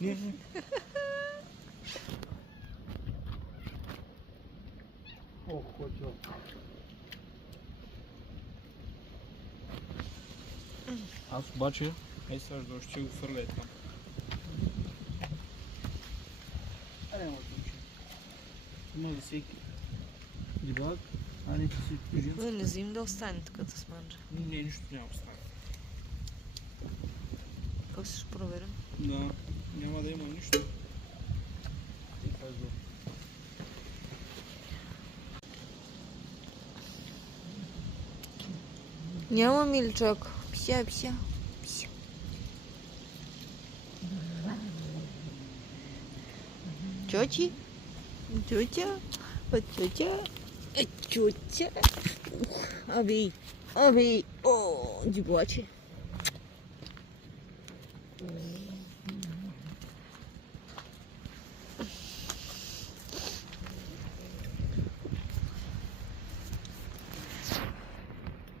Ні. Ох, хотів. Аз обаче, ей сега ще го фърля там. А няма случай. Има да всеки рибак, а не си женска. Да не взим да остане така да сманджа. Не, нищо няма остане. После ще проверим. Да, няма да има нищо. И казва. Няма, миличок. Пся, пся. Пся. Тетя? Тетя? Тетя? Тетя? Ух, Аби. Аби. О, дебачи.